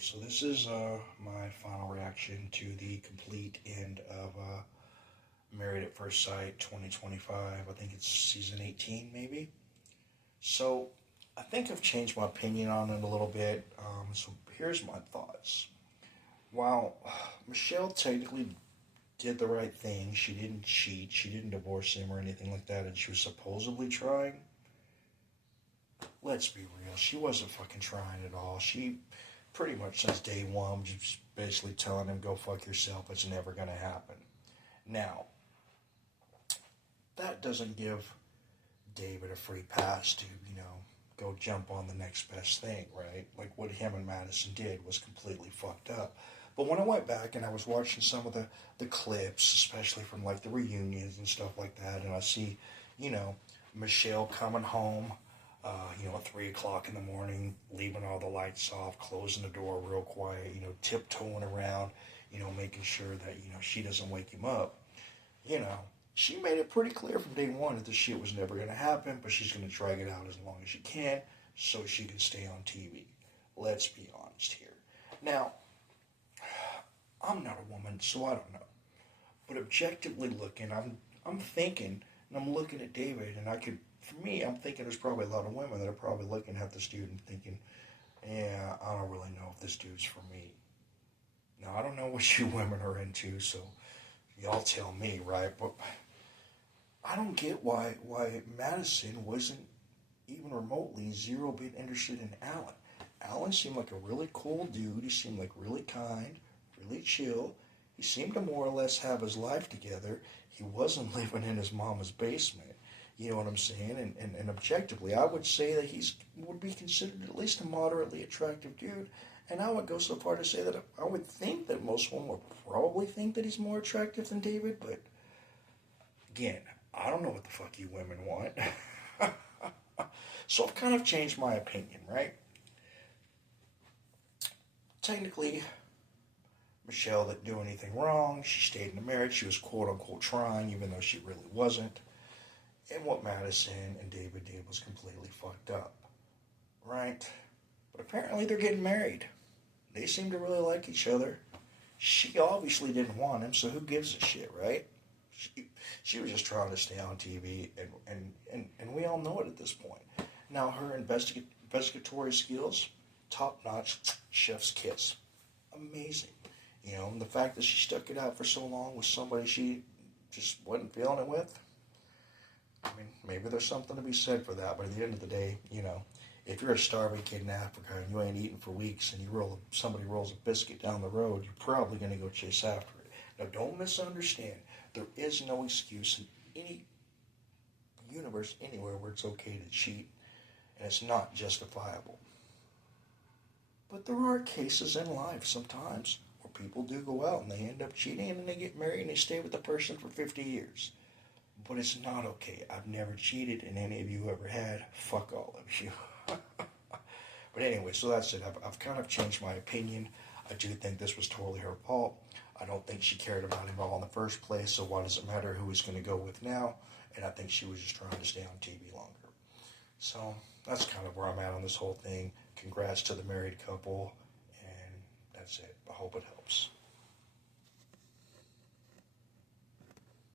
So this is my final reaction to the complete end of Married at First Sight 2025. I think it's season 18, maybe. So I think I've changed my opinion on it a little bit. So here's my thoughts. While Michelle technically did the right thing, she didn't cheat, she didn't divorce him or anything like that, and she was supposedly trying. Let's be real, she wasn't fucking trying at all. She pretty much since day one was just basically telling him, go fuck yourself, it's never gonna happen. Now, that doesn't give David a free pass to, go jump on the next best thing, right? Like what him and Madison did was completely fucked up. But when I went back and I was watching some of the clips, especially from like the reunions and stuff like that, and I see, you know, Michelle coming home, at 3 o'clock in the morning, leaving all the lights off, closing the door real quiet, tiptoeing around, making sure that, she doesn't wake him up, you know, she made it pretty clear from day one that this shit was never going to happen, but she's going to drag it out as long as she can so she can stay on TV. Let's be honest here. Now, I'm not a woman, so I don't know. But objectively looking, I'm thinking, and I'm looking at David, and for me, I'm thinking there's probably a lot of women that are probably looking at this dude and thinking, yeah, I don't really know if this dude's for me. Now, I don't know what you women are into, so y'all tell me, right? But I don't get why Madison wasn't even remotely zero bit interested in Alan. Alan seemed like a really cool dude. He seemed like really kind, really chill. He seemed to more or less have his life together. He wasn't living in his mama's basement. You know what I'm saying? And objectively, I would say that would be considered at least a moderately attractive dude. And I would go so far to say that I would think that most women would probably think that he's more attractive than David. But again, I don't know what the fuck you women want. So I've kind of changed my opinion, right? Technically, Michelle didn't do anything wrong. She stayed in the marriage. She was quote unquote trying, even though she really wasn't. And what Madison and David did was completely fucked up, right? But apparently they're getting married. They seem to really like each other. She obviously didn't want him, so who gives a shit, right? She was just trying to stay on TV, and we all know it at this point. Now, her investigatory skills, top notch, chef's kiss. Amazing. And the fact that she stuck it out for so long with somebody she just wasn't feeling it with, I mean, maybe there's something to be said for that, but at the end of the day, if you're a starving kid in Africa and you ain't eating for weeks and somebody rolls a biscuit down the road, you're probably going to go chase after it. Now, don't misunderstand. There is no excuse in any universe, anywhere, where it's okay to cheat, and it's not justifiable. But there are cases in life sometimes where people do go out and they end up cheating and then they get married and they stay with the person for 50 years. But it's not okay. I've never cheated, and any of you ever had, fuck all of you. But anyway, so that's it. I've kind of changed my opinion. I do think this was totally her fault. I don't think she cared about him at all in the first place, so why does it matter who he's going to go with now? And I think she was just trying to stay on TV longer. So that's kind of where I'm at on this whole thing. Congrats to the married couple, and that's it. I hope it helps.